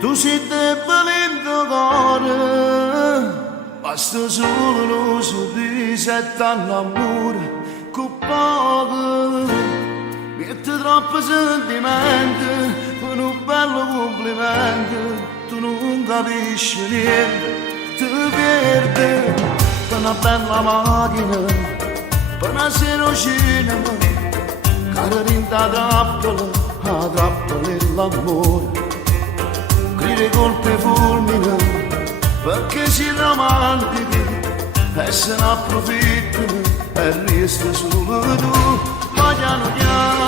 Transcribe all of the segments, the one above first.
Tu sei debole cuore, basta solo un sorriso e t'annamora con poco. Metti troppo sentimento per un bello complimento, tu non capisci niente, ti perdi per una bella macchina, per una serocina, cara rinda trappola, la trappola e l'amore. Grida colpi fulmine perché si romantichi e se ne approfittano e resta solo tu. Ma piano piano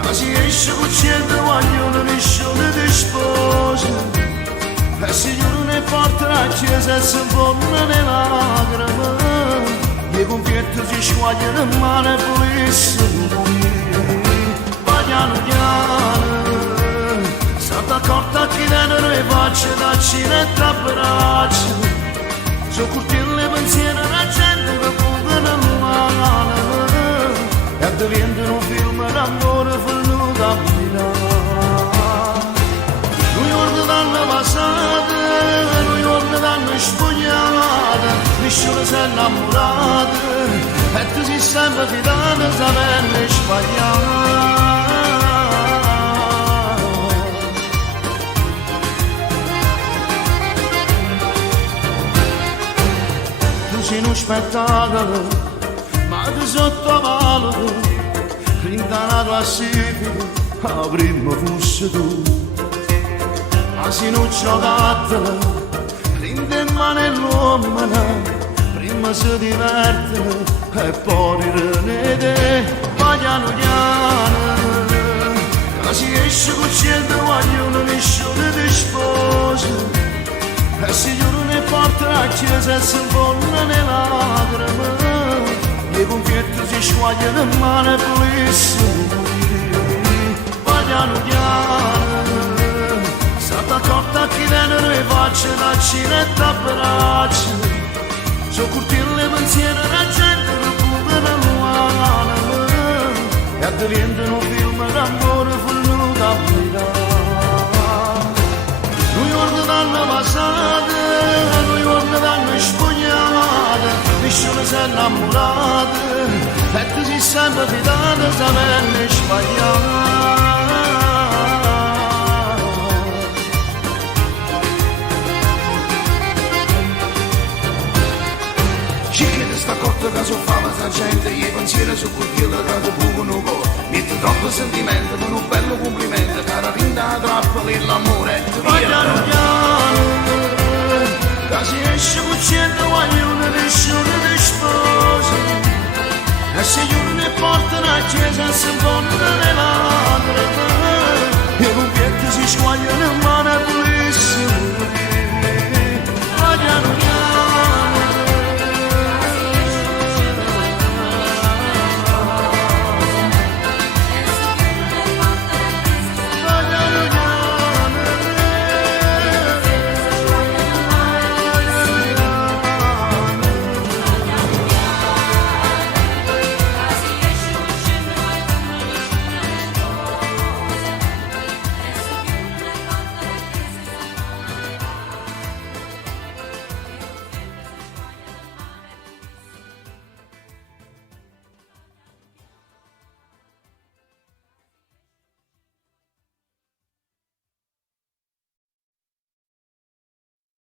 che si esce con cento vogliono nessuno ti sposa e si chiudono le porte alla chiesa e si fondono le lacrime, i confetti si squagliano in mano e volessero morire. Ma piano piano stata accorta che dentro le facce da cine e da braccia, sono curtire le pensieri alla gente che puntano l'umana e diventano un film d'amore venuto a Milano. New York danno passate, New York danno spogliate, nessuno si è innamorato e tu sei sempre fidato sapendo sbagliare. Sei uno spettacolo, ma ti sottovaluto, rintanato a Siviglia, la prima fosse tu. Ma se non giocattela, rinde in mano l'uomo, prima si divertono e poi rinete. Ma piano piano, che si esce con cento vogliono nessuno ti sposa, e si chiudono le porte alla chiesa e si fondono le lacrime, i confetti si squagliano in mano e volessero morire. Ma piano piano stata accorta che dentro le facce da cine e da braccia, sono curtire le pensieri alla gente che puntano l'umana e diventano un film d'amore venuto a Milano. New York danno passate, New York danno spogliate, nessuno si è innamorato e tu sei sempre fidato sapendo sbagliare. Che sta corta che so fa la gente, i pensieri su quello che ti bucano un po', metti troppo sentimento per un bello complimento, cara rinda trappola e l'amore ti via. Piano piano che si esce con cento vogliono nessuno ti sposa e si chiudono le porte alla chiesa e si fondono le lacrime, i confetti si squagliano in